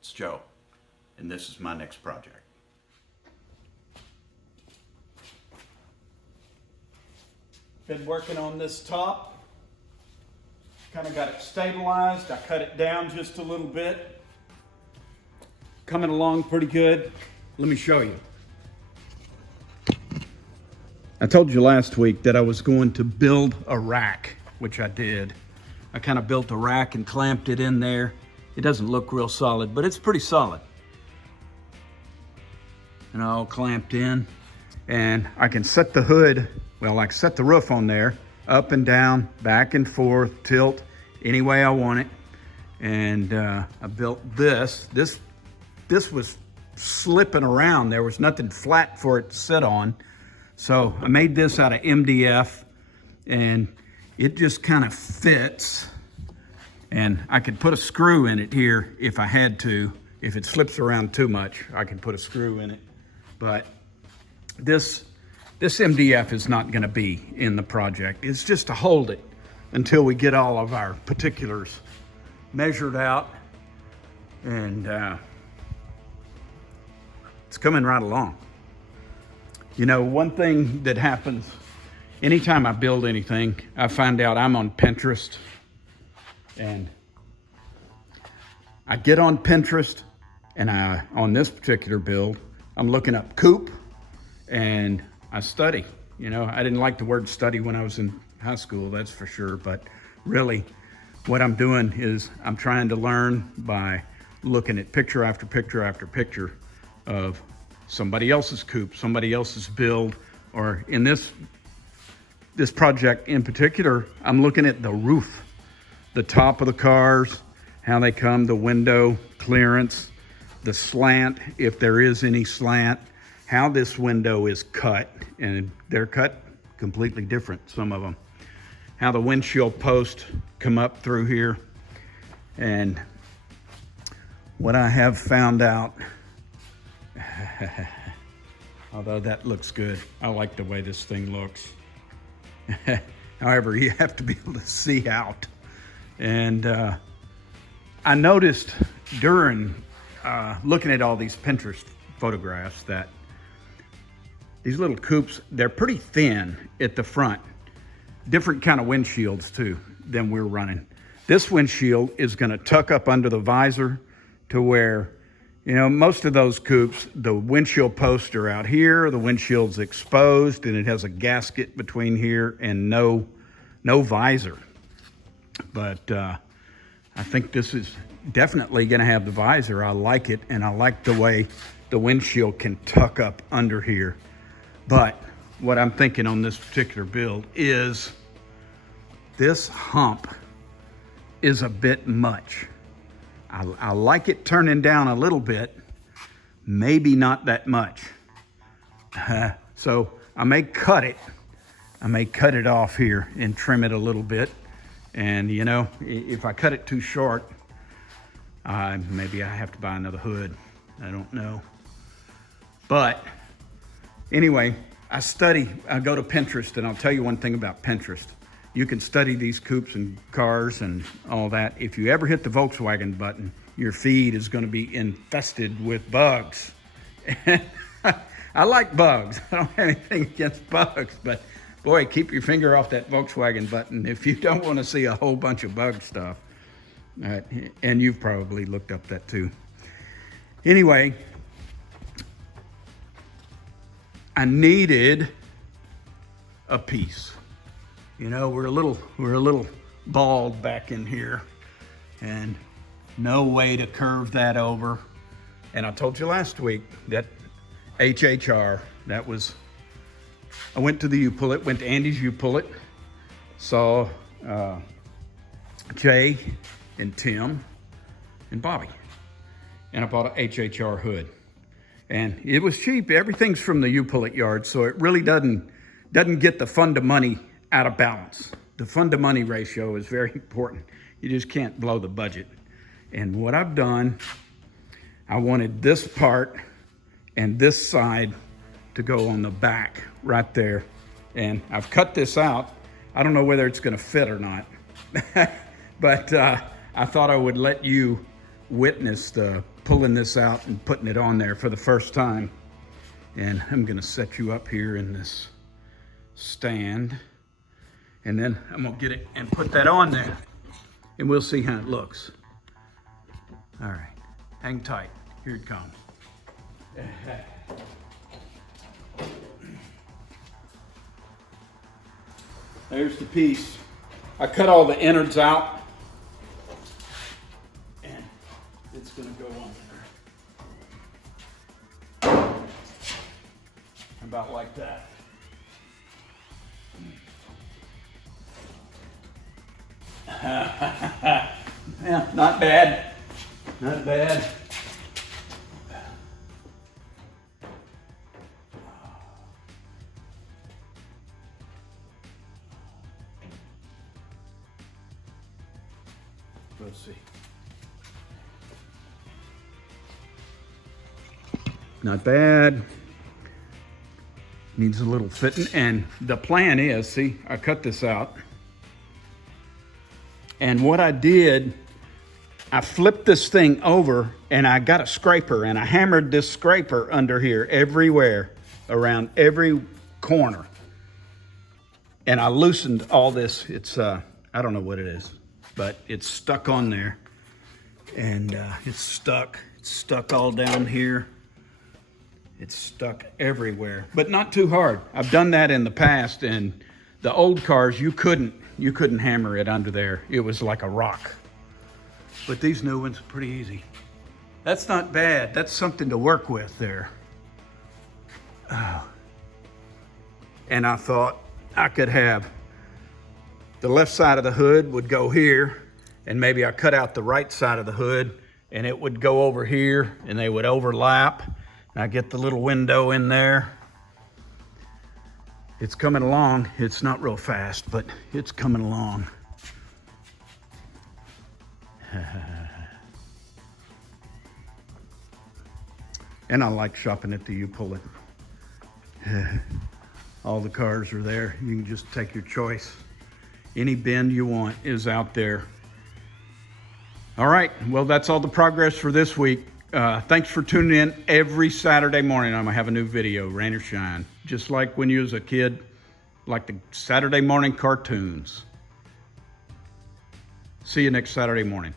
It's Joe, and this is my next project. Been working on this top. Kind of got it stabilized. I cut it down just a little bit. Coming along pretty good. Let me show you. I told you last week that I was going to build a rack, which I did. I kind of built a rack and clamped it in there. It doesn't look real solid, but it's pretty solid. And all clamped in. And I can set the hood, well, I can set the roof on there, up and down, back and forth, tilt, any way I want it. And I built this. This was slipping around. There was nothing flat for it to sit on. So I made this out of MDF, and it just kind of fits. And I could put a screw in it here if I had to. If it slips around too much, I can put a screw in it. But this MDF is not gonna be in the project. It's just to hold it until we get all of our particulars measured out. And it's coming right along. You know, one thing that happens anytime I build anything, I find out I'm on Pinterest, and I get on Pinterest, and on this particular build, I'm looking up coupe, and I study. You know, I didn't like the word study when I was in high school, that's for sure, but really what I'm doing is I'm trying to learn by looking at picture after picture after picture of somebody else's coupe, somebody else's build, or in this project in particular, I'm looking at the roof, the top of the cars, how they come, the window clearance, the slant, if there is any slant, how this window is cut, and they're cut completely different, some of them. How the windshield posts come up through here. And what I have found out, although that looks good, I like the way this thing looks. However, you have to be able to see out. And I noticed during looking at all these Pinterest photographs that these little coupes, they're pretty thin at the front. Different kind of windshields too than we're running. This windshield is gonna tuck up under the visor to where, you know, most of those coupes, the windshield posts are out here, the windshield's exposed, and it has a gasket between here and no visor. But I think this is definitely gonna have the visor. I like it, and I like the way the windshield can tuck up under here. But what I'm thinking on this particular build is this hump is a bit much. I like it turning down a little bit, maybe not that much. So I may cut it. I may cut it off here and trim it a little bit. And you know, if I cut it too short, maybe I have to buy another hood. I don't know. But anyway, I go to Pinterest, and I'll tell you one thing about Pinterest. You can study these coupes and cars and all that. If you ever hit the Volkswagen button, your feed is going to be infested with bugs. I like bugs. I don't have anything against bugs, but boy, keep your finger off that Volkswagen button if you don't want to see a whole bunch of bug stuff. And you've probably looked up that too. Anyway, I needed a piece. You know, we're a little bald back in here, and no way to curve that over. And I told you last week that HHR, I went to the U-Pull-It, went to Andy's U-Pull-It, saw Jay and Tim and Bobby, and I bought an HHR hood. And it was cheap. Everything's from the U-Pull-It yard, so it really doesn't get the fund to money out of balance. The fund to money ratio is very important. You just can't blow the budget. And what I've done, I wanted this part and this side to go on the back right there. And I've cut this out. I don't know whether it's gonna fit or not, but I thought I would let you witness the pulling this out and putting it on there for the first time. And I'm gonna set you up here in this stand, and then I'm gonna get it and put that on there, and we'll see how it looks. All right, hang tight, here it comes. There's the piece. I cut all the innards out, and it's gonna go on there. About like that. Yeah, not bad, not bad. We'll see. Not bad. Needs a little fitting, and the plan is, see, I cut this out. And what I did, I flipped this thing over and I got a scraper and I hammered this scraper under here everywhere, around every corner. And I loosened all this. It's, I don't know what it is, but it's stuck on there. And it's stuck all down here. It's stuck everywhere, but not too hard. I've done that in the past, and the old cars, you couldn't hammer it under there. It was like a rock. But these new ones are pretty easy. That's not bad. That's something to work with there. Oh. And I thought I could have the left side of the hood would go here, and maybe I cut out the right side of the hood, and it would go over here, and they would overlap. I get the little window in there. It's coming along. It's not real fast, but it's coming along. And I like shopping at the U-Pull-It. All the cars are there. You can just take your choice. Any bin you want is out there. All right, well, that's all the progress for this week. Thanks for tuning in. Every Saturday morning I'm gonna have a new video, rain or shine. Just like when you was a kid, like the Saturday morning cartoons. See you next Saturday morning.